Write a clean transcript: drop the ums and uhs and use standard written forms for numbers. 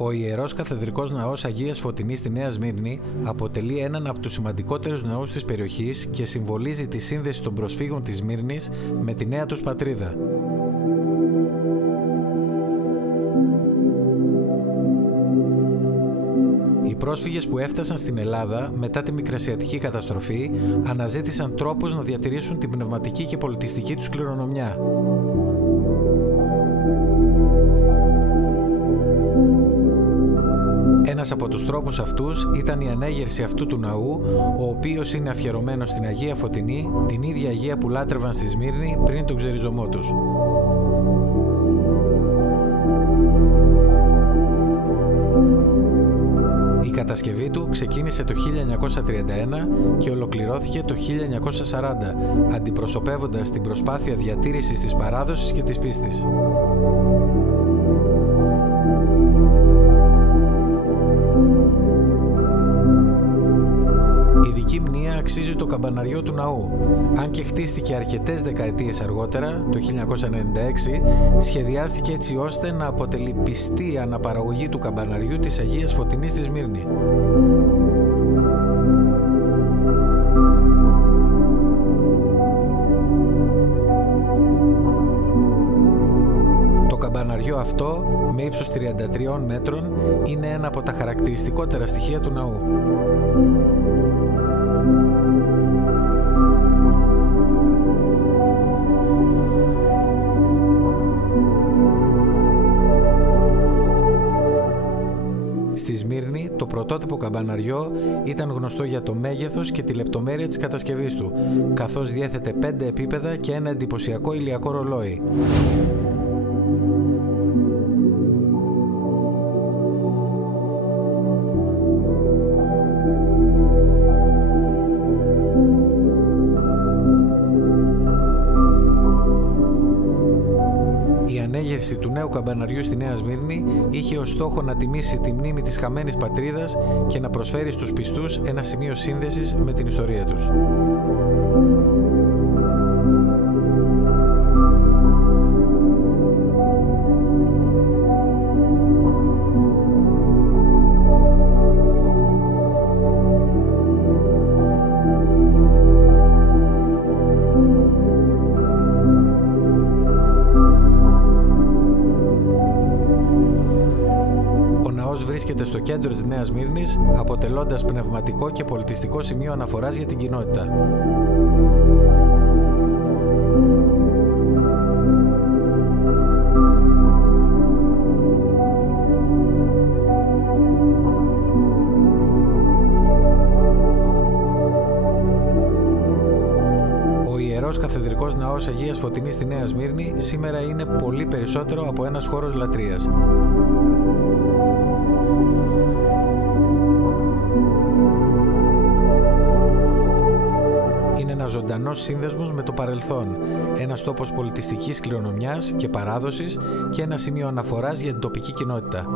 Ο Ιερός Καθεδρικός Ναός Αγίας Φωτεινής στη Νέα Σμύρνη αποτελεί έναν από τους σημαντικότερους ναούς της περιοχής και συμβολίζει τη σύνδεση των προσφύγων της Σμύρνης με τη νέα τους πατρίδα. Οι πρόσφυγες που έφτασαν στην Ελλάδα μετά τη μικρασιατική καταστροφή αναζήτησαν τρόπους να διατηρήσουν την πνευματική και πολιτιστική τους κληρονομιά. Ένας από τους τρόπους αυτούς ήταν η ανέγερση αυτού του ναού, ο οποίος είναι αφιερωμένος στην Αγία Φωτεινή, την ίδια Αγία που λάτρευαν στη Σμύρνη πριν τον ξεριζωμό τους. Η κατασκευή του ξεκίνησε το 1931 και ολοκληρώθηκε το 1940, αντιπροσωπεύοντας την προσπάθεια διατήρησης της παράδοσης και της πίστης. Η δική μνήα αξίζει το καμπαναριό του ναού. Αν και χτίστηκε αρκετές δεκαετίες αργότερα, το 1996, σχεδιάστηκε έτσι ώστε να αποτελεί πιστή αναπαραγωγή του καμπαναριού της Αγίας Φωτεινής στη Σμύρνη. Το καμπαναριό αυτό, με ύψος 33 μέτρων, είναι ένα από τα χαρακτηριστικότερα στοιχεία του ναού. Στη Σμύρνη, το πρωτότυπο καμπαναριό ήταν γνωστό για το μέγεθος και τη λεπτομέρεια της κατασκευής του, καθώς διέθετε 5 επίπεδα και ένα εντυπωσιακό ηλιακό ρολόι. Η ανέγερση του νέου καμπαναριού στη Νέα Σμύρνη είχε ως στόχο να τιμήσει τη μνήμη της χαμένης πατρίδας και να προσφέρει στους πιστούς ένα σημείο σύνδεσης με την ιστορία τους. Βρίσκεται στο κέντρο της Νέας Σμύρνης, αποτελώντας πνευματικό και πολιτιστικό σημείο αναφοράς για την κοινότητα. Ο Ιερός Καθεδρικός Ναός Αγίας Φωτεινής στη Νέα Σμύρνη σήμερα είναι πολύ περισσότερο από ένας χώρος λατρείας. Είναι ένας ζωντανός σύνδεσμος με το παρελθόν, ένας τόπος πολιτιστικής κληρονομιάς και παράδοσης και ένα σημείο αναφοράς για την τοπική κοινότητα.